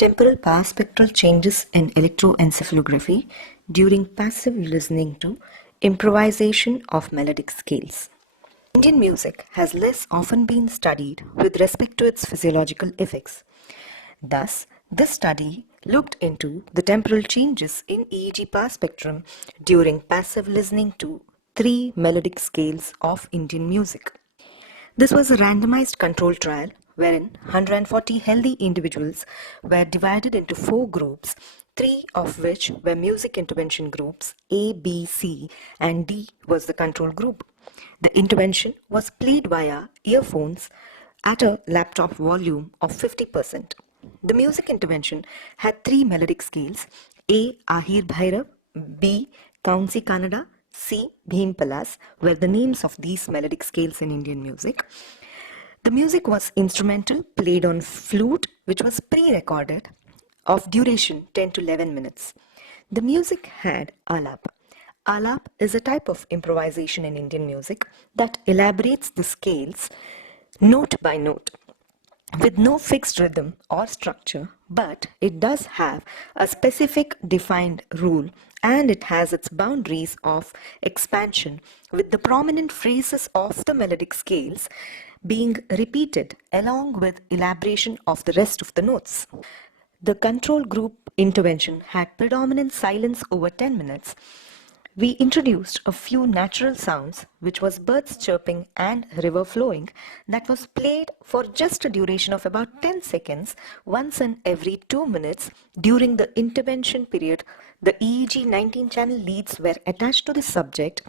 Temporal power spectral changes in electroencephalography during passive listening to improvisation of melodic scales. Indian music has less often been studied with respect to its physiological effects. Thus, this study looked into the temporal changes in EEG power spectrum during passive listening to three melodic scales of Indian music. This was a randomized control trial wherein 140 healthy individuals were divided into 4 groups, 3 of which were music intervention groups A, B, C, and D was the control group. The intervention was played via earphones at a laptop volume of 50%. The music intervention had 3 melodic scales: A. Ahir Bhairav, B. Kaunsi Kannada, C. Bhimpalas were the names of these melodic scales in Indian music. The music was instrumental, played on flute, which was pre-recorded, of duration 10 to 11 minutes. The music had alap. Alap is a type of improvisation in Indian music that elaborates the scales note by note, with no fixed rhythm or structure, but it does have a specific defined rule and it has its boundaries of expansion, with the prominent phrases of the melodic scales being repeated along with elaboration of the rest of the notes. The control group intervention had predominant silence over 10 minutes. We introduced a few natural sounds, which was birds chirping and river flowing, that was played for just a duration of about 10 seconds once in every 2 minutes. During the intervention period, the EEG 19-channel leads were attached to the subject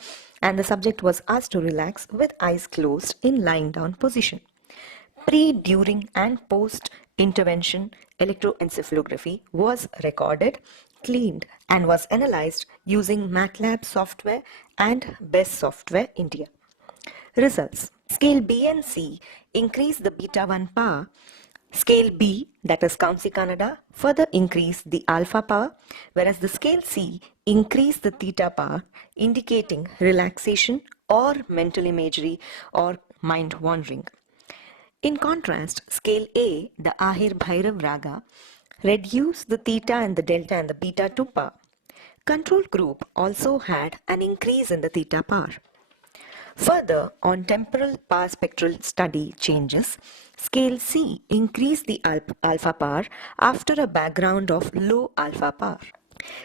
and the subject was asked to relax with eyes closed in lying down position. Pre, during and post intervention electroencephalography was recorded, cleaned and was analyzed using MATLAB software and BESS software India. Results: Scale B and C increased the beta 1 power. Scale B, that is Kaunsi Kannada, further increased the alpha power, whereas the scale C increased the theta power, indicating relaxation or mental imagery or mind wandering. In contrast, scale A, the Ahir Bhairav Raga, reduced the theta and the delta and the beta 2 power. Control group also had an increase in the theta power. Further, on temporal power spectral study changes, scale C increased the alpha power after a background of low alpha power.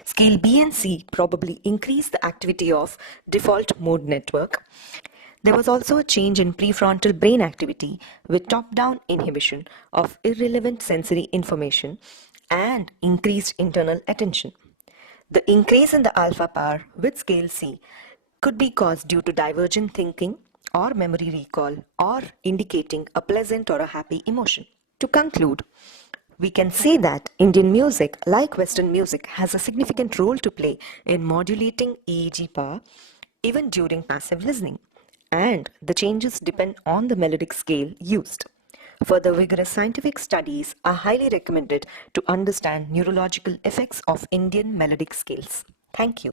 Scale B and C probably increased the activity of default mode network. There was also a change in prefrontal brain activity with top-down inhibition of irrelevant sensory information and increased internal attention. The increase in the alpha power with scale C could be caused due to divergent thinking or memory recall or indicating a pleasant or a happy emotion. To conclude, we can say that Indian music, like Western music, has a significant role to play in modulating EEG power even during passive listening, and the changes depend on the melodic scale used. Further vigorous scientific studies are highly recommended to understand neurological effects of Indian melodic scales. Thank you.